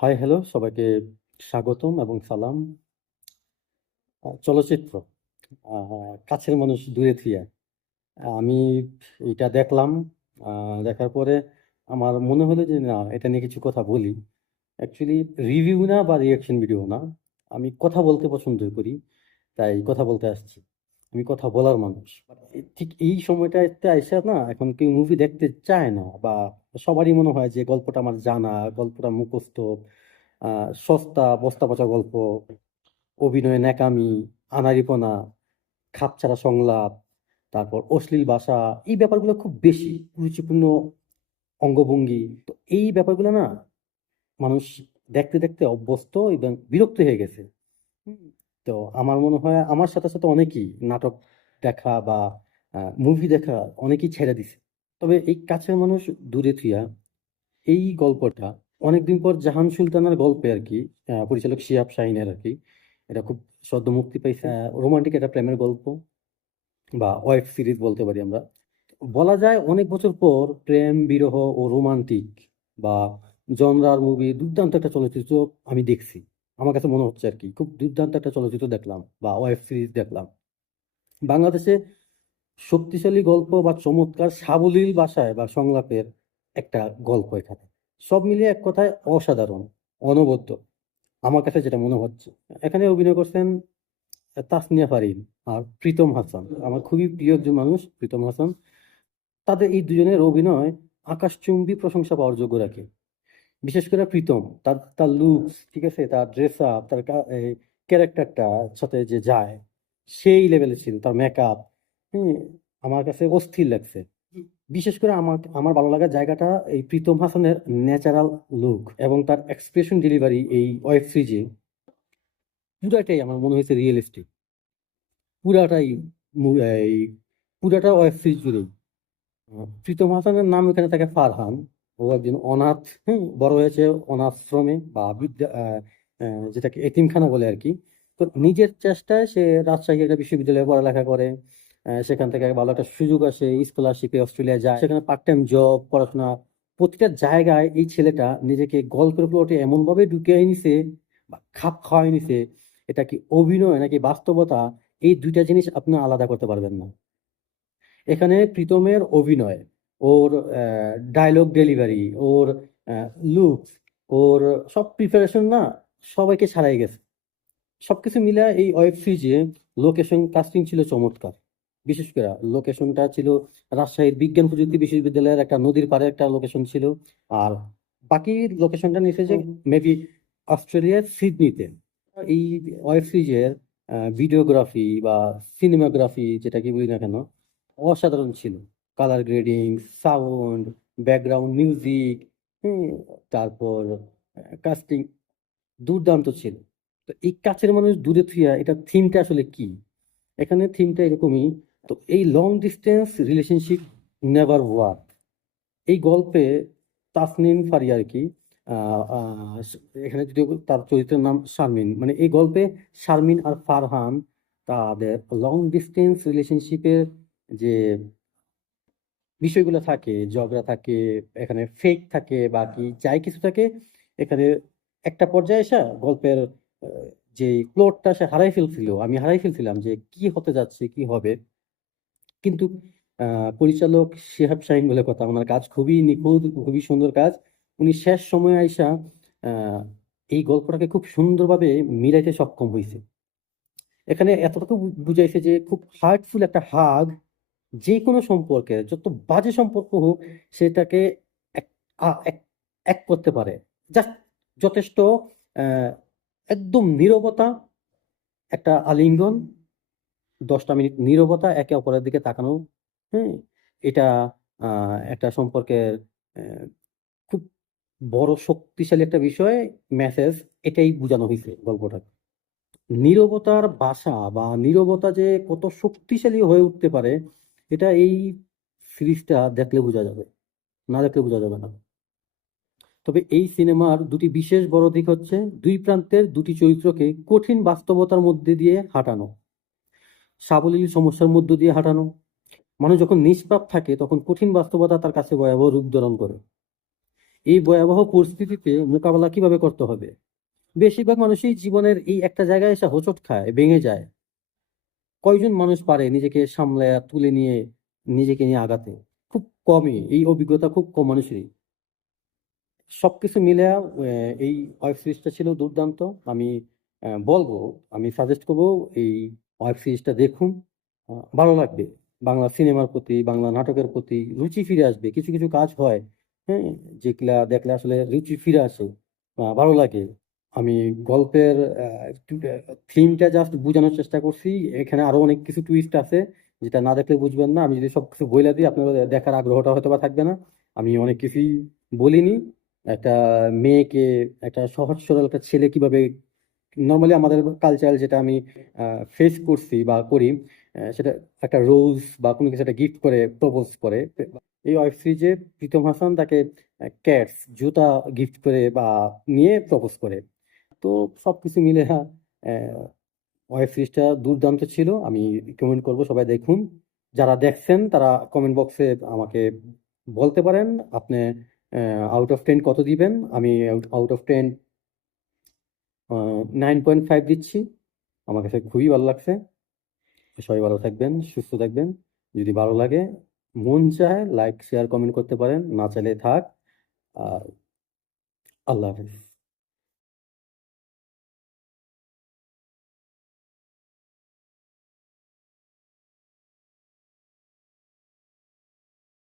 Hi hello সবাইকে স্বাগতম এবং সালাম। চলচ্চিত্র কাছের মানুষ দূরে থিয়া। আমি এটা দেখলাম। দেখার পরে আমার মনে হলো যে না, এটা নিয়ে কিছু কথা বলি। অ্যাকচুয়ালি রিভিউ না বা রিঅ্যাকশন ভিডিও না। আমি কথা বলতে পছন্দ করি, তাই কথা বলতে আসছি। আমি কথা বলার মানুষ। ঠিক এই সময়টাতে আইসা না, এখন কেউ মুভি দেখতে চায় না, বা সবারই মনে হয় যে গল্পটা আমার জানা, গল্পটা মুখস্থ, সস্তা বস্তা পচা গল্প, অভিনয়ে ন্যাকামি, আনাড়িপনা, খাপছাড়া সংলাপ, তারপর অশ্লীল ভাষা, এই ব্যাপারগুলো খুব বেশি কুরুচিপূর্ণ অঙ্গভঙ্গি। তো এই ব্যাপারগুলো না, মানুষ দেখতে দেখতে অভ্যস্ত এবং বিরক্ত হয়ে গেছে। হুম, তো আমার মনে হয় আমার সাথে সাথে অনেকেই নাটক দেখা বা মুভি দেখা অনেকেই ছেড়ে দিছে। তবে এই কাছের মানুষ দূরে থুইয়া এই গল্পটা অনেকদিন পর জাহান সুলতানার গল্পে আর কি, পরিচালক শিহাব শাহিনের আর কি, এটা খুব সদ্য মুক্তি পাইছে। রোমান্টিক একটা প্রেমের গল্প বা ওয়েব সিরিজ বলতে পারি আমরা। বলা যায় অনেক বছর পর প্রেম বিরহ ও রোমান্টিক বা জনরার মুভি দুর্দান্ত একটা চলচ্চিত্র আমি দেখছি। আমার কাছে মনে হচ্ছে আর কি খুব দুর্দান্ত একটা চলচ্চিত্র দেখলাম বা ওয়েব সিরিজ দেখলাম। বাংলাদেশে শক্তিশালী গল্প বা চমৎকার সাবলীল ভাষায় বা সংলাপের একটা গল্প এখানে। সব মিলিয়ে এক কথায় অসাধারণ, অনবদ্য। আমার কাছে যেটা মনে হচ্ছে, এখানে অভিনয় করছেন তাসনিয়া ফারিন আর প্রীতম হাসান। আমার খুবই প্রিয় একজন মানুষ প্রীতম হাসান। তাদের এই দুজনের অভিনয় আকাশচুম্বী প্রশংসা পাওয়ার যোগ্য রাখে। বিশেষ করে প্রীতম, তার তার লুকস, ঠিক আছে, তার ড্রেস আপ, তার ক্যারেক্টারটা সাথে যে যায়, সেই লেভেলের ছিল তার মেকআপ। হ্যাঁ, আমার কাছে অস্থির লাগছে। বিশেষ করে আমার আমার ভালো লাগার জায়গাটা এই প্রীতম হাসানের ন্যাচারাল লুক এবং তার এক্সপ্রেশন ডেলিভারি এই ওয়েব সিরিজে পুরাটাই আমার মনে হয়েছে রিয়েলিস্টিক। পুরাটাই এই পুরাটা ওয়েব সিরিজ জুড়েই। প্রীতম হাসানের নাম এখানে থাকে ফারহান। ও একজন অনাথ, বড় হয়েছে অনাশ্রমে বা বিদ্যা যেটাকে এতিমখানা বলে আর কি। তো নিজের চেষ্টায় সে রাজশাহী একটা বিশ্ববিদ্যালয়ে পড়ালেখা করে। সেখান থেকে ভালো একটা সুযোগ আসে, স্কলারশিপে অস্ট্রেলিয়া যায়, সেখানে পার্ট টাইম জব, পড়াশোনা, প্রতিটা জায়গায় এই ছেলেটা নিজেকে গল্পের প্লটে এমন ভাবে ঢুকিয়ে নিছে বা খাপ খাওয়াই নিছে। এটা কি অভিনয় নাকি বাস্তবতা, এই দুইটা জিনিস আপনি আলাদা করতে পারবেন না। এখানে প্রীতমের অভিনয়, ওর ডায়লগ ডেলিভারি, ওর লুকস, ওর সব প্রিপারেশন না, সবাইকে ছাড়াই গেছে। সবকিছু মিলে এই ওয়েব সিরিজে লোকেশন কাস্টিং ছিল চমৎকার। বিশেষ করে লোকেশনটা ছিল রাজশাহীর বিজ্ঞান প্রযুক্তি বিশ্ববিদ্যালয়ের একটা নদীর পাড়ে একটা লোকেশন ছিল। আর বাকি লোকেশনটা নিচে যে মেবি অস্ট্রেলিয়ার সিডনিতে। এই ওয়েব সিরিজের ভিডিওগ্রাফি বা সিনেমাগ্রাফি, যেটা কি বলি না কেন, অসাধারণ ছিল। Colour grading, sound, background music, তারপর কাস্টিং দুর্দান্ত ছিল। তো এই কাছের মানুষ দূরে থুইয়া এটা থিমটা আসলে কি? এখানে থিমটা এরকমই। তো এই long distance relationship never work, এই গল্পে তাসনিম ফারিয়া আর কি, এখানে যদি তার চরিত্রের নাম শারমিন, মানে এই গল্পে শারমিন আর ফারহান তাদের লং ডিস্টেন্স রিলেশনশিপের যে বিষয়গুলো থাকে, ঝগড়া থাকে, এখানে ফেক থাকে, বাকি যাই কিছু থাকে, এখানে একটা পর্যায়ে এসে গল্পের যে প্লটটা সে হারাই ফেলছিল, আমি হারাই ফেলছিলাম যে কি হতে যাচ্ছে, কি হবে। কিন্তু পরিচালক শিহাব শাহিন বলে কথা, ওনার কাজ খুবই নিখুঁত, খুবই সুন্দর কাজ। উনি শেষ সময়ে আইসা আহ এই গল্পটাকে খুব সুন্দরভাবে মিলাইতে সক্ষম হয়েছে। এখানে এতটুকু বুঝাইছে যে খুব হার্টফুল একটা হাগ যে কোনো সম্পর্কে, যত বাজে সম্পর্ক হোক, সেটাকে এক এক এক করতে পারে। জাস্ট যথেষ্ট আহ, একদম নীরবতা, একটা আলিঙ্গন, 10টা মিনিট নীরবতা, একে অপরের দিকে তাকানো। হ্যাঁ, এটা একটা সম্পর্কের আহ, খুব বড় শক্তিশালী একটা বিষয়, মেসেজ, এটাই বোঝানো হয়েছে গল্পটা। নীরবতার ভাষা বা নীরবতা যে কত শক্তিশালী হয়ে উঠতে পারে, এটা এই সিরিজটা দেখলে বোঝা যাবে, না দেখলে বোঝা যাবে না। তবে এই সিনেমার দুটি বিশেষ বড় দিক হচ্ছে দুই প্রান্তের দুটি চরিত্রকে কঠিন বাস্তবতার মধ্যে দিয়ে হাঁটানো, সাবলীল সমস্যার মধ্য দিয়ে হাঁটানো। মানুষ যখন নিষ্পাপ থাকে তখন কঠিন বাস্তবতা তার কাছে ভয়াবহ রূপ ধারণ করে। এই ভয়াবহ পরিস্থিতিতে মোকাবেলা কিভাবে করতে হবে। বেশিরভাগ মানুষই জীবনের এই একটা জায়গায় এসে হোঁচট খায়, ভেঙে যায়। কয়জন মানুষ পারে নিজেকে সামলায়া তুলে নিয়ে নিজেকে নিয়ে আগাতে? খুব কমই। এই অভিজ্ঞতা খুব কম মানুষেরই। সবকিছু মিলায়া এই ওয়েব সিরিজটা ছিল দুর্দান্ত। আমি বলবো, আমি সাজেস্ট করব এই ওয়েব সিরিজটা দেখুন। ভালো লাগবে। বাংলা সিনেমার প্রতি, বাংলা নাটকের প্রতি রুচি ফিরে আসবে। কিছু, কিছু কাজ হয়, হ্যাঁ? যেগুলা দেখলে আসলে রুচি ফিরে আসে। ভালো লাগে। আমি গল্পের একটু থিমটা জাস্ট বুঝানোর চেষ্টা করছি। এখানে আরো অনেক কিছু টুইস্ট আছে, যেটা না দেখলে বুঝবেন না। আমি যদি সবকিছু বইলা দিই, আপনার দেখার আগ্রহটা হয়তোবা থাকবে না। আমি অনেক কিছুই বলিনি। একটা মেয়েকে, একটা সহজ সরল একটা ছেলে কিভাবে, নরমালি আমাদের কালচারাল যেটা আমি ফেস করছি বা করি, সেটা একটা রোজ বা কোনো কিছু একটা গিফট করে প্রপোজ করে। এই ওয়েব সিরিজে প্রীতম হাসান তাকে ক্যাটস জুতা গিফট করে বা নিয়ে প্রপোজ করে। তো সবকিছু মিলে ওয়েব সিরিজটা দুর্দান্ত ছিল। আমি রিকমেন্ড করব সবাই দেখুন। যারা দেখছেন তারা কমেন্ট বক্সে আমাকে বলতে পারেন আপনি আউট অফ 10 কত দিবেন। আমি আউট অফ 10 9.5 দিচ্ছি। আমার কাছে খুবই ভালো লাগছে। সবাই ভালো থাকবেন, সুস্থ থাকবেন। যদি ভালো লাগে, মন চায় লাইক, শেয়ার, কমেন্ট করতে পারেন। না চাইলে থাক। আর আল্লাহ হাফেজ।